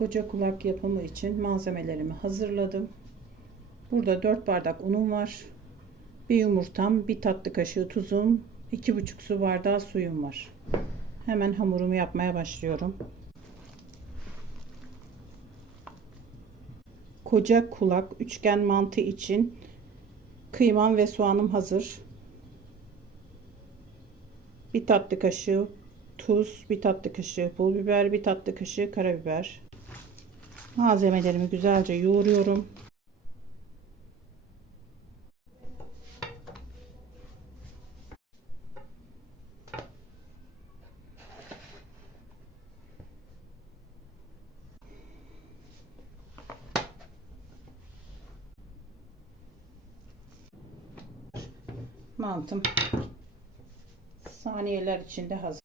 Koca kulak yapımı için malzemelerimi hazırladım. Burada 4 bardak unum var. Bir yumurtam, bir tatlı kaşığı tuzum, 2,5 su bardağı suyum var. Hemen hamurumu yapmaya başlıyorum. Koca kulak üçgen mantı için kıymam ve soğanım hazır. Bir tatlı kaşığı tuz, bir tatlı kaşığı pul biber, bir tatlı kaşığı karabiber. Malzemelerimi güzelce yoğuruyorum. Mantım saniyeler içinde hazır.